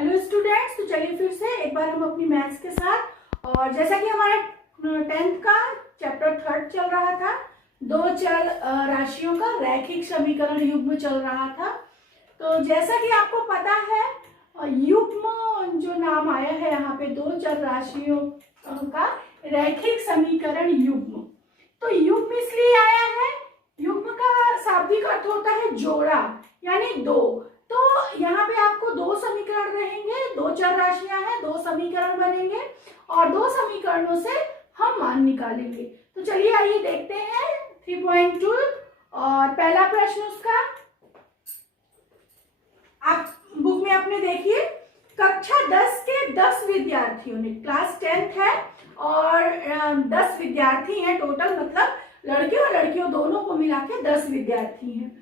Hello students, तो चलिए फिर से एक बार हम अपनी मैथ्स के साथ, और जैसा कि हमारा 10th का चैप्टर 3 चल रहा था, दो चल राशियों का रैखिक समीकरण युग्म चल रहा था। तो जैसा कि आपको पता है, युग्म जो नाम आया है यहाँ पे दो चल राशियों का रैखिक समीकरण युग्म। तो युग्म इसलिए आया है, युग्म का शाब्दिक अर्थ होता है जोड़ा, यानी दो। तो यहाँ पे आपको दो समीकरण रहेंगे, दो चर राशियां हैं, दो समीकरण बनेंगे और दो समीकरणों से हम मान निकालेंगे। तो चलिए आइए देखते हैं 3.2 और पहला प्रश्न उसका आप बुक में अपने देखिए। कक्षा 10 के 10 विद्यार्थियों ने, क्लास 10th है और 10 विद्यार्थी हैं टोटल, मतलब लड़के और लड़कियों दोनों को मिला के 10 विद्यार्थी हैं,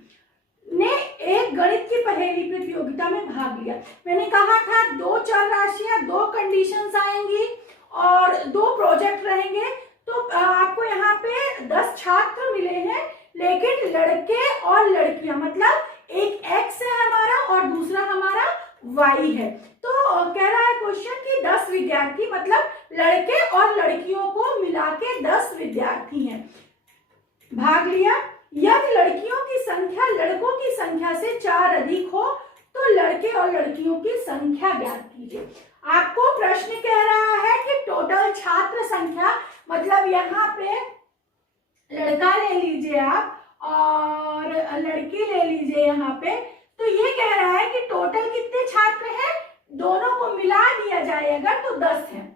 ने एक गणित की पहेली प्रतियोगिता में भाग लिया। मैंने कहा था दो चर राशियां, दो कंडीशंस आएंगी और दो प्रोजेक्ट रहेंगे। तो आपको यहाँ पे 10 छात्र मिले हैं, लेकिन लड़के और लड़कियां, मतलब एक x है हमारा और दूसरा हमारा y है। तो कह रहा है क्वेश्चन कि 10 विद्यार्थी, मतलब लड़के और लड़कियों को मिला के 10 विद्यार्थी हैं, भाग लिया। यदि लड़कियों की संख्या लड़कों की संख्या से 4 अधिक हो तो लड़के और लड़कियों की संख्या ज्ञात कीजिए। आपको प्रश्न कह रहा है कि टोटल छात्र संख्या, मतलब यहाँ पे लड़का ले लीजिए आप और लड़की ले लीजिए यहाँ पे। तो ये कह रहा है कि टोटल कितने छात्र हैं, दोनों को मिला दिया जाए अगर तो 10 है।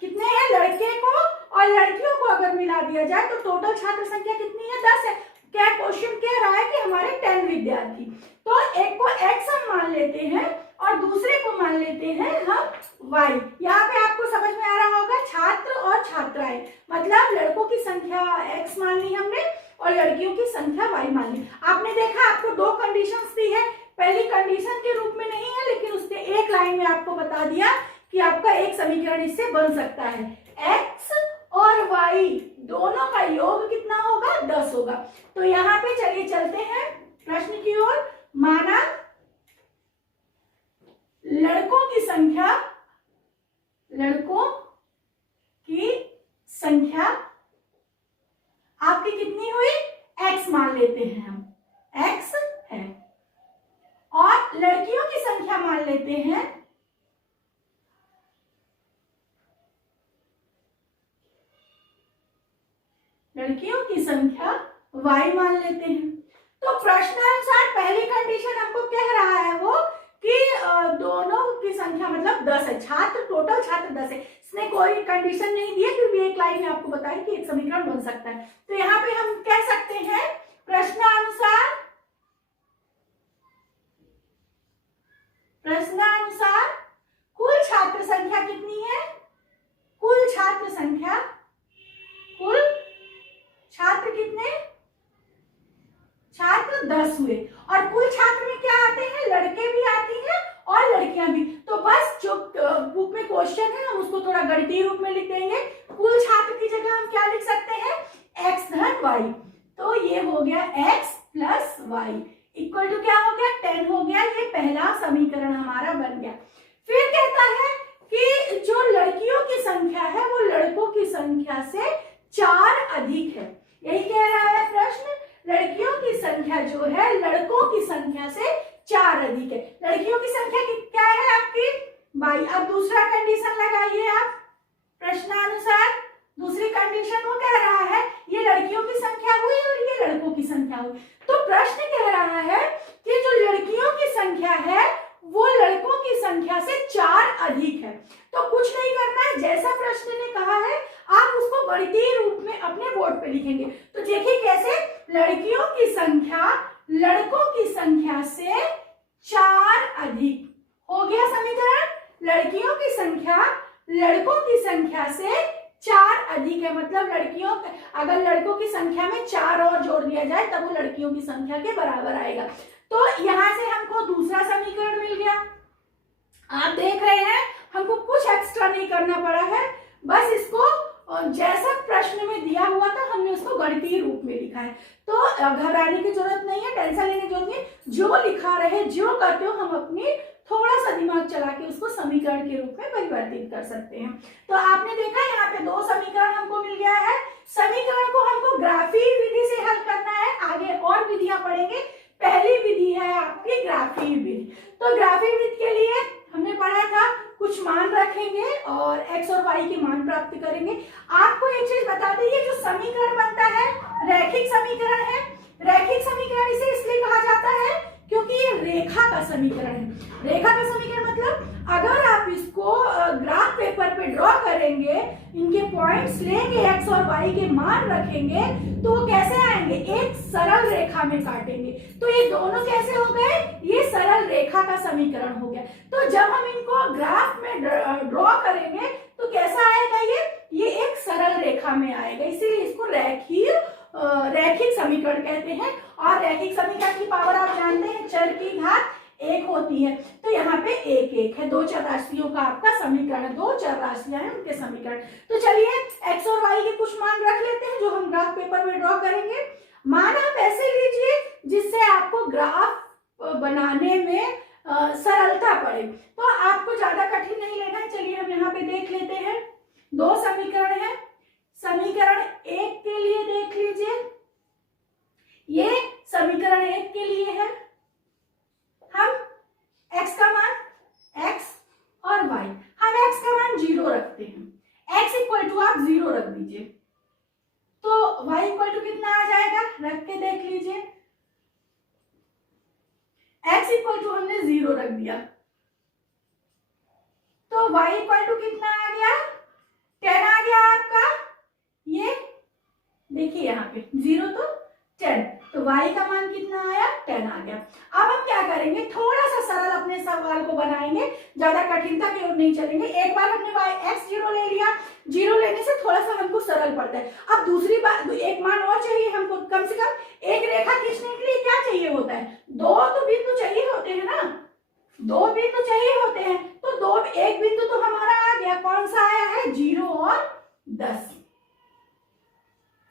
कितने हैं, लड़के को और लड़कियों को अगर मिला दिया जाए तो टोटल छात्र संख्या कितनी है, 10 है। क्या क्वेश्चन कह रहा है कि हमारे 10 विद्यार्थी, तो एक को x हम मान लेते हैं और दूसरे को मान लेते हैं हम y। यहाँ पे आपको समझ में आ रहा होगा, छात्र और छात्राएं, मतलब लड़कों की संख्या x मान ली हमने और लड़कियों की संख्या y मान ली। आपने देखा आपको दो कंडीशंस दी है, पहली कंडीशन के रूप में नहीं है, लेकिन उसने एक लाइन में आपको बता दिया कि आपका एक समीकरण इससे बन सकता है, x और y दोनों का योग कितना होगा, 10 होगा। तो यहाँ पे चलिए चलते हैं प्रश्न की ओर। माना लड़कों की संख्या आपकी कितनी हुई, x मान लेते हैं हम, x है, और लड़कियों की संख्या मान लेते हैं लड़कियों की संख्या y मान लेते हैं। तो प्रश्नानुसार पहली कंडीशन हमको कह रहा है वो कि दोनों की संख्या मतलब 10 है, छात्र टोटल छात्र 10 है। इसने कोई कंडीशन नहीं दी है, फिर भी एक लाइन में आपको बताया कि एक समीकरण बन सकता है। तो यहाँ पे हम कह सकते हैं प्रश्नानुसार कुल छात्र संख्या कितनी है, कुल छात्र कितने, छात्र 10 हुए। और कुल छात्र में क्या आते हैं, लड़के भी आती हैं और लड़कियां भी। तो बस जो बुक में क्वेश्चन है हम उसको थोड़ा गणितीय रूप में लिख देंगे। कुल छात्र की जगह हम क्या लिख सकते हैं, x धन y। तो ये हो गया x plus y equal to क्या हो गया, 10 हो गया। ये पहला समीकरण हमारा बन गया। फिर कहता है कि जो लड़कियों की संख्या है वो लड़कों की संख्या से 4 अधिक है। यही कह रहा है प्रश्न, लड़कियों की संख्या जो है लड़कों की संख्या से 4 अधिक है। लड़कियों की संख्या क्या है आपकी, बाई। अब दूसरा कंडीशन लगाइए आप प्रश्नानुसार। दूसरी कंडीशन वो कह रहा है ये लड़कियों की संख्या हुई और ये लड़कों की संख्या हुई। तो प्रश्न कह रहा है कि जो लड़कियों की संख्या है वो लड़कों की संख्या से 4 अधिक है। तो कुछ नहीं करना है, जैसा प्रश्न ने कहा है आप उसको गणितीय रूप में अपने बोर्ड पे लिखेंगे। तो देखिए कैसे, लड़कियों की संख्या लड़कों की संख्या से 4 अधिक हो गया समीकरण। लड़कियों की संख्या लड़कों की संख्या से 4 अधिक है, मतलब लड़कियों, अगर लड़कों की संख्या में 4 और जोड़ दिया जाए तब वो लड़कियों की संख्या के बराबर आएगा। तो यहां से हमको दूसरा समीकरण मिल गया। आप देख रहे हैं हमको कुछ एक्स्ट्रा नहीं करना पड़ा है, बस इसको जैसा प्रश्न में दिया हुआ था हमने उसको गणितीय रूप में लिखा है। तो घबराने की जरूरत नहीं है, टेंशन लेने की जरूरत नहीं, जो लिखा रहे जो करते हो हम अपनी थोड़ा सा दिमाग चला के उसको समीकरण के रूप में परिवर्तित कर सकते हैं। तो आपने देखा यहाँ पे दो समीकरण हमको मिल गया है। समीकरण को हमको ग्राफीय विधि से हल करना है, आगे और विधियां पढ़ेंगे। पहली विधि है आपकी ग्राफीय विधि। तो ग्राफीय विधि के लिए हमने पढ़ा था कुछ मान रखेंगे और x और y के मान प्राप्त करेंगे। आपको एक चीज बता दें, ये जो समीकरण बनता है रैखिक समीकरण है। रैखिक समीकरण इसे इसलिए कहा जाता है क्योंकि ये रेखा का समीकरण है। रेखा का समीकरण मतलब अगर आप इसको ग्राफ पेपर पे ड्रॉ करेंगे, इनके पॉइंट्स लेंगे, x और y के मान रखेंगे, तो वो कैसे आएंगे, एक सरल रेखा में काटेंगे। तो ये दोनों कैसे हो गए, ये सरल रेखा का समीकरण हो गया। तो जब हम इनको ग्राफ में ड्रॉ करेंगे तो कैसा आएगा, ये एक सरल रेखा में आएगा, इसीलिए इसको रैखिक समीकरण कहते हैं। और रैखिक समीकरण की पावर आप जानते हैं, चर की घात 1 होती है। तो यहाँ पे 1 है, दो चर राशियों का आपका समीकरण, दो चर राशियां हैं उनके समीकरण। तो चलिए x और y के कुछ मान रख लेते हैं जो हम ग्राफ पेपर में ड्रॉ करेंगे। मान आप ऐसे लीजिए जिससे आपको ग्राफ बनाने में सरलता पड़े, तो आपको ज्यादा कठिन नहीं लेना है। चलिए हम यहाँ पे देख लेते हैं, दो समीकरण है। समीकरण 1 के लिए देख लीजिए, ये समीकरण 1 के लिए है। हम x का मान x और y, हम x का मान 0 रखते हैं। x इक्वल टू आप 0 रख दीजिए, तो y इक्वल टू कितना आ जाएगा, रख के देख लीजिए। x इक्वल टू हमने 0 रख दिया, तो y इक्वल टू कितना आ गया, 10 आ गया आपका। ये देखिए यहाँ पे 0 तो 10, तो y का मान कितना आया, 10 आ गया। अब हम क्या करेंगे, थोड़ा सा सरल अपने सवाल को बनाएंगे, ज्यादा कठिनता की ओर नहीं चलेंगे। एक बार हमने x 0 ले लिया, 0 लेने से थोड़ा सा हमको सरल पड़ता है। अब दूसरी बार एक मान और चाहिए हमको, कम से कम एक रेखा खींचने के लिए क्या चाहिए होता है, दो तो बिंदु चाहिए होते हैं ना, दो बिंदु चाहिए होते हैं। तो एक बिंदु तो हमारा आ गया, कौन सा आया है, 0 और 10,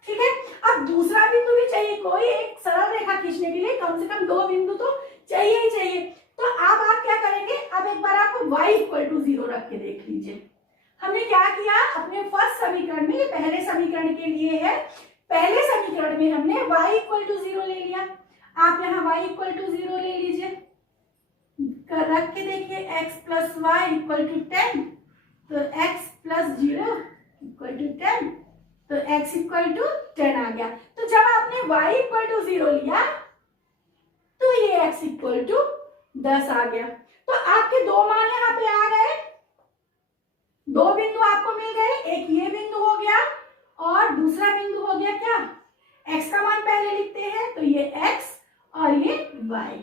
ठीक है। अब दूसरा बिंदु भी चाहिए, कोई एक सरल रेखा खींचने के लिए कम से कम दो बिंदु तो चाहिए ही चाहिए। तो अब आप क्या करेंगे, अब एक बार आप y इक्वल टू 0 रख के देख लीजिए। हमने क्या किया, अपने फर्स्ट समीकरण में, ये पहले समीकरण के लिए है, पहले समीकरण में हमने y इक्वल टू 0 ले लिया। आप यहाँ y इक्वल टू 0 ले लीजिए, रख के देखिए, x plus y equal to 10, तो x प्लस 0 इक्वल टू 10, तो x इक्वल टू 10 आ गया। तो जब आपने y इक्वल टू 0 लिया तो ये x इक्वल टू 10 आ गया। तो आपके दो मान यहाँ पे आ गए, दो बिंदु आपको मिल गए, एक ये बिंदु हो गया और दूसरा बिंदु हो गया क्या, x का मान पहले लिखते हैं, तो ये x और ये y।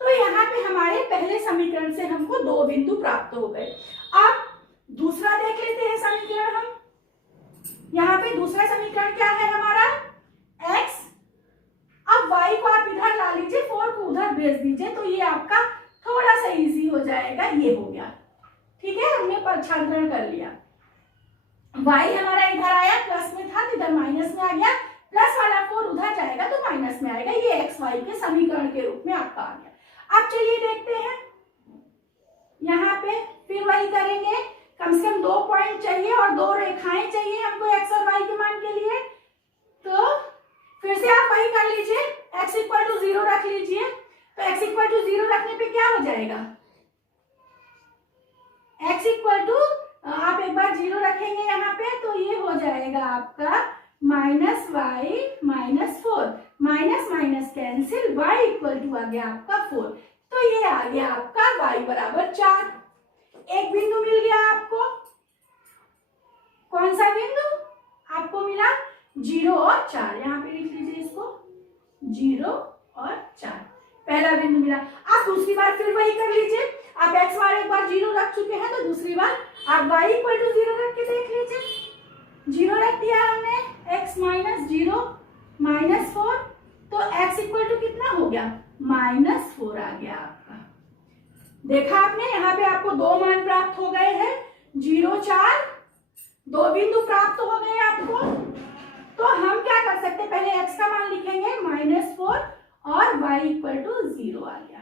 तो यहाँ पे हमारे पहले समीकरण से हमको दो बिंदु प्राप्त हो गए। अब दूसरा देख लेते हैं समीकरण हम। यहाँ पे दूसरा समीकरण क्या है हमारा, x, अब y को आप इधर ला लीजिए, 4 को उधर भेज दीजिए, तो ये आपका थोड़ा सा इजी हो जाएगा, ये हो गया, ठीक है। हमने पक्षांतरण कर लिया, y हमारा इधर आया, प्लस में था, इधर माइनस में आ गया, प्लस वाला 4 उधर जाएगा तो माइनस में आएगा, ये x y के समीकरण के रूप में आपका आ गया। अब चलिए देखते हैं, यहाँ पे फिर वही करेंगे, कम से कम 2 पॉइंट चाहिए और 2 रेखाएं चाहिए हमको x और y के मान के लिए। तो फिर से आप वही कर लीजिए, x इक्वल टू 0 रख लीजिए, तो x इक्वल टू 0 रखने पे क्या हो जाएगा, x इक्वल टू, आप एक बार 0 रखेंगे यहाँ पे, तो ये हो जाएगा आपका minus y minus 4, minus minus cancel, y equal to आ गया आपका 4, तो ये आ गया आपका y बराबर 4। एक बिंदु मिल गया आपको, कौन सा बिंदु आपको मिला, 0 और 4, यहाँ पे लिख लीजिए इसको, 0 और 4 पहला बिंदु मिला। आप दूसरी बार फिर वही कर लीजिए, आप x बार एक बार 0 रख चुके हैं, तो दूसरी बार आप y इक्वल टू 0 रख के देख लीजिए। 0 रख दिया हमने, x माइनस 0 माइनस 4, तो x इक्वल टू कितना हो गया, माइनस 4 आ गया आपका। देखा आपने, यहाँ पे आपको दो मान प्राप्त हो गए हैं, 0 4, दो बिंदु प्राप्त हो गए आपको। तो हम क्या कर सकते हैं, पहले x का मान लिखेंगे -4 और y इक्वल टू 0 आ गया।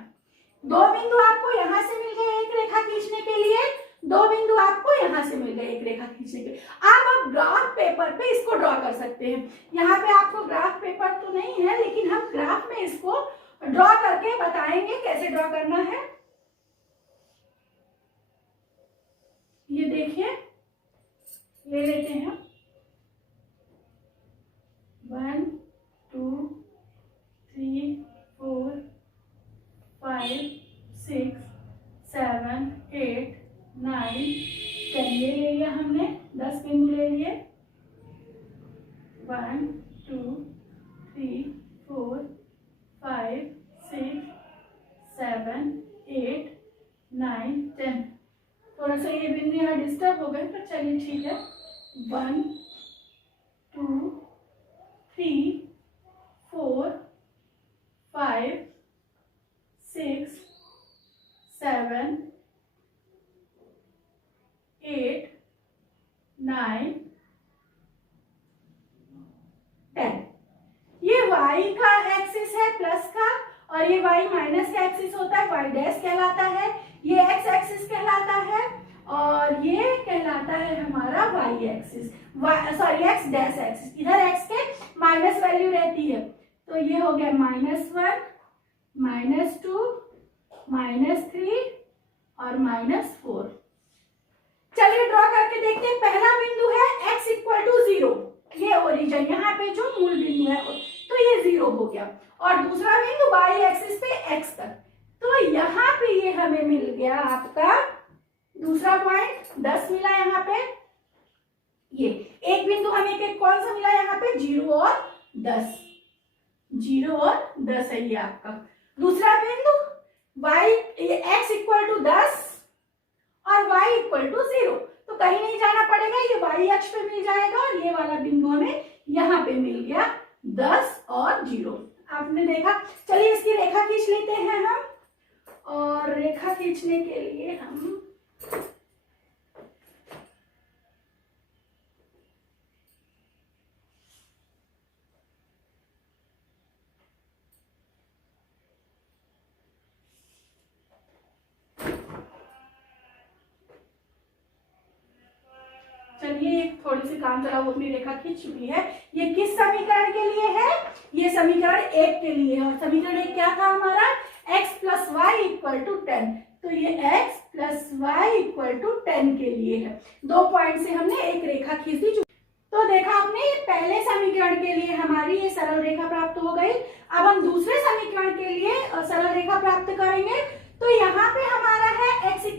2 बिंदु आपको यहाँ से मिल गए एक रेखा खींचने के लिए, 2 बिंदु आपको यहाँ से मिल गए एक रेखा खींचने के लिए। अब ग्राफ पेपर पे इसको ड्रॉ कर सकते हैं। यहाँ पे आपको ग्राफ पेपर तो नहीं है, लेकिन हम ग्राफ में इसको ड्रॉ करके बताएंगे कैसे ड्रॉ करना है। ये देखिए, ले लेते हैं 1 2 3 4 5 6 7 8 9 10 ये ले लिया हमने, 10 बिंदु ले लिए। 1 2 3 4 5 6 7 8 9 10। थोड़ा सा ये बिंदु यहाँ डिस्टर्ब हो गए, पर चलिए ठीक है। 1 2 3 4 5 6 7 8 9 10। ये y का एक्सिस है प्लस का, और ये y माइनस का एक्सिस होता है, y डैश कहलाता है। ये x एक्सिस कहलाता है, और ये कहलाता है हमारा y axis, sorry x dash axis. इधर x के माइनस वैल्यू रहती है, तो ये हो गया -1 -2 -3 और -4। चलिए ड्रॉ करके देखते हैं। पहला बिंदु है x = 0, ये ओरिजिन यहाँ पे जो मूल बिंदु है, तो ये 0 हो गया। और दूसरा बिंदु y एक्सिस पे x तक, तो यहाँ पे ये हमें मिल गया आपका दूसरा पॉइंट 10 मिला यहाँ पे। ये एक बिंदु हमें कौन सा मिला यहाँ पे, 0 और 10, 0 और 10 है ये आपका दूसरा बिंदु। x = 10 और y = 0, तो कहीं नहीं जाना पड़ेगा, ये y अक्ष पे मिल जाएगा, और ये वाला बिंदु हमें यहाँ पे मिल गया 10 और 0। आपने देखा। चलिए इसकी रेखा खींच लेते हैं हम, और रेखा खींचने के लिए हम चलिए थोड़ी सी काम चला, वो अपनी रेखा खींच चुकी है। ये किस समीकरण के लिए है, ये समीकरण 1 के लिए है। और समीकरण 1 क्या था हमारा, x + y = 10, तो ये x + y = 10 के लिए है। 2 पॉइंट से हमने एक रेखा खींच दी। तो देखा आपने, पहले समीकरण के लिए हमारी ये सरल रेखा प्राप्त हो गई। अब हम दूसरे समीकरण के लिए सरल रेखा प्राप्त करेंगे। तो यहाँ पे हमारा है x =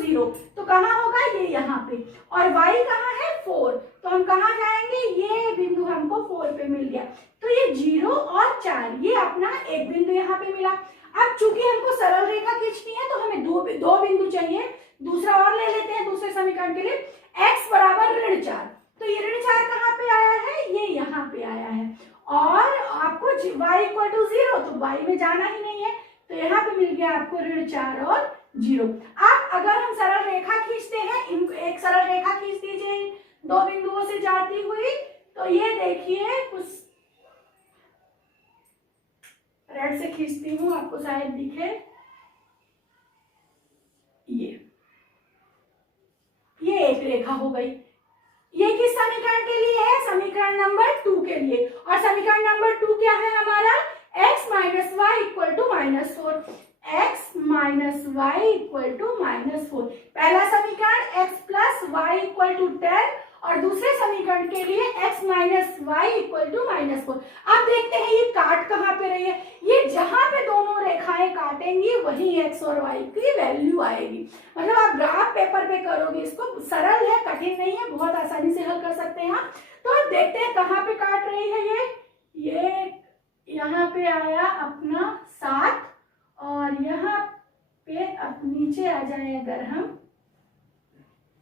0, तो कहाँ होगा, ये यहाँ पे, और y कहाँ है, 4, तो हम कहाँ जाएंगे, ये बिंदु हमको 4 पे मिल गया। तो ये 0 और 4, ये अपना एक बिंदु यहाँ पे मिला। अब चूंकि हमको सरल रेखा खींचनी है, तो हमें दो बिंदु चाहिए। दूसरा और ले लेते हैं दूसरे समीकरण के लिए, x = -4, तो ये -4 कहाँ पे आया है, ये यहाँ पे आया है। और आपको y = 0, तो y में जाना ही नहीं है, तो यहाँ पे मिल गया आपको -4 और 0। अब अगर हम सरल रेखा खींचते हैं, एक सरल रेखा खींच दीजिए 2 बिंदुओं से जाती हुई, तो ये देखिए कुछ रेड से खींचती हूँ, आपको शायद दिखे, ये एक रेखा हो गई। ये किस समीकरण के लिए है, समीकरण नंबर 2 के लिए। और समीकरण नंबर 2 क्या है हमारा, x - y = -4, x - y = -4। पहला समीकरण x + y = 10, और दूसरे समीकरण के लिए x - y = -4। अब देखते हैं ये काट कहाँ पे रही है, ये जहां पे दोनों रेखाएं काटेंगी वही x और y की वैल्यू आएगी। मतलब आप ग्राफ पेपर पे करोगे, इसको सरल है, कठिन नहीं है, बहुत आसानी से हल कर सकते हैं आप। तो अब देखते हैं कहाँ पे काट रही है ये यहाँ पे आया अपना 7, और यहाँ पे अब नीचे आ जाए अगर हम,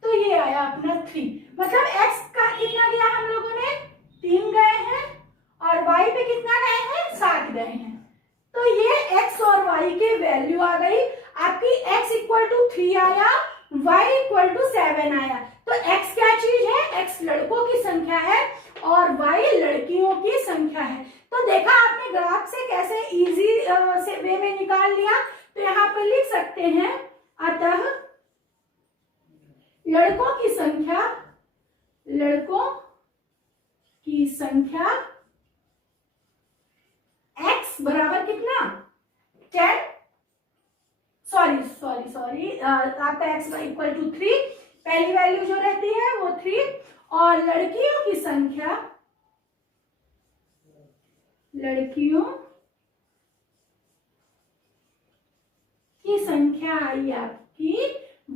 तो ये आया अपना 3। मतलब x का कितना गया हम लोगों ने, 3 गए हैं, और y पे कितना गए हैं, 7 गए हैं। तो ये x और y की वैल्यू आ गई आपकी। x = 3 आया, y = 7 आया। तो x क्या चीज है, x लड़कों की संख्या है और y लड़कियों की संख्या है। तो देखा आपने ग्राफ से कैसे इजी से वे में निकाल लिया। तो यहाँ पर लिख सकते हैं अतः लड़कों की संख्या x बराबर कितना 10, सॉरी आपका x इक्वल टू 3, पहली वैल्यू जो रहती है वो 3, और लड़कियों की संख्या आई आपकी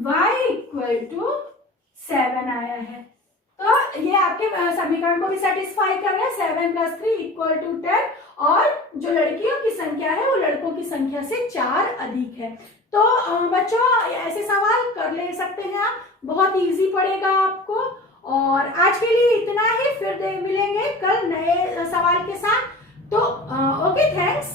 y इक्वल टू 7 आया है। तो ये आपके समीकरण को भी सेटिस्फाई कर रहा है, 7 + 3 इक्वल टू 10, और जो लड़कियों की संख्या है वो लड़कों की संख्या से 4 अधिक है। तो बच्चों ऐसे सवाल कर ले सकते हैं आप, बहुत इजी पड़ेगा आपको। और आज के लिए इतना ही, फिर मिलेंगे कल नए सवाल के साथ। तो ओके, थैंक्स।